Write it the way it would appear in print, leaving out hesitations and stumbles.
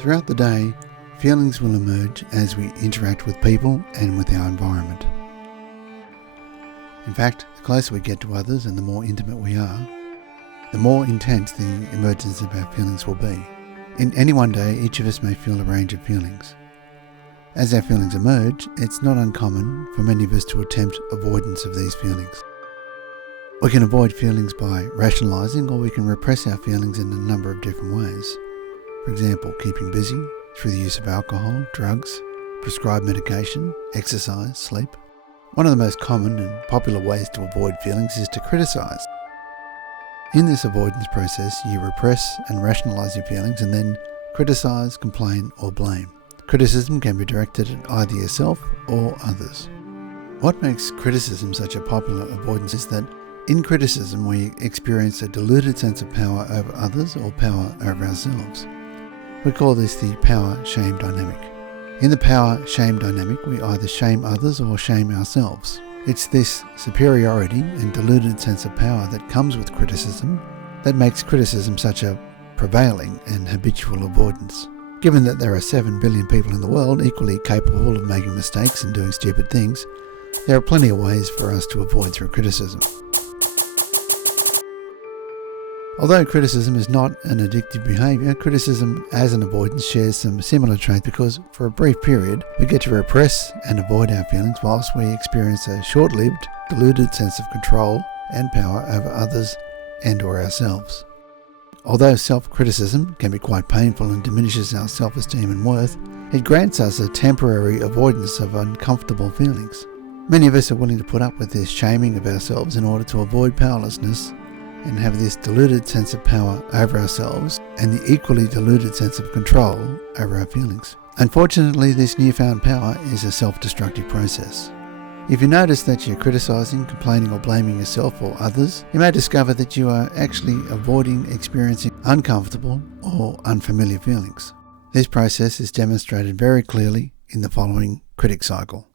Throughout the day, feelings will emerge as we interact with people and with our environment. In fact, the closer we get to others and the more intimate we are, the more intense the emergence of our feelings will be. In any one day, each of us may feel a range of feelings. As our feelings emerge, it's not uncommon for many of us to attempt avoidance of these feelings. We can avoid feelings by rationalising, or we can repress our feelings in a number of different ways. For example, keeping busy through the use of alcohol, drugs, prescribed medication, exercise, sleep. One of the most common and popular ways to avoid feelings is to criticise. In this avoidance process, you repress and rationalise your feelings and then criticise, complain or blame. Criticism can be directed at either yourself or others. What makes criticism such a popular avoidance is that in criticism we experience a deluded sense of power over others or power over ourselves. We call this the power-shame dynamic. In the power-shame dynamic, we either shame others or shame ourselves. It's this superiority and deluded sense of power that comes with criticism that makes criticism such a prevailing and habitual avoidance. Given that there are 7 billion people in the world equally capable of making mistakes and doing stupid things, there are plenty of ways for us to avoid through criticism. Although criticism is not an addictive behaviour, criticism as an avoidance shares some similar traits because for a brief period we get to repress and avoid our feelings whilst we experience a short-lived, deluded sense of control and power over others and or ourselves. Although self-criticism can be quite painful and diminishes our self-esteem and worth, it grants us a temporary avoidance of uncomfortable feelings. Many of us are willing to put up with this shaming of ourselves in order to avoid powerlessness and have this deluded sense of power over ourselves and the equally deluded sense of control over our feelings. Unfortunately, this newfound power is a self-destructive process. If you notice that you're criticising, complaining or blaming yourself or others, you may discover that you are actually avoiding experiencing uncomfortable or unfamiliar feelings. This process is demonstrated very clearly in the following Critic Cycle.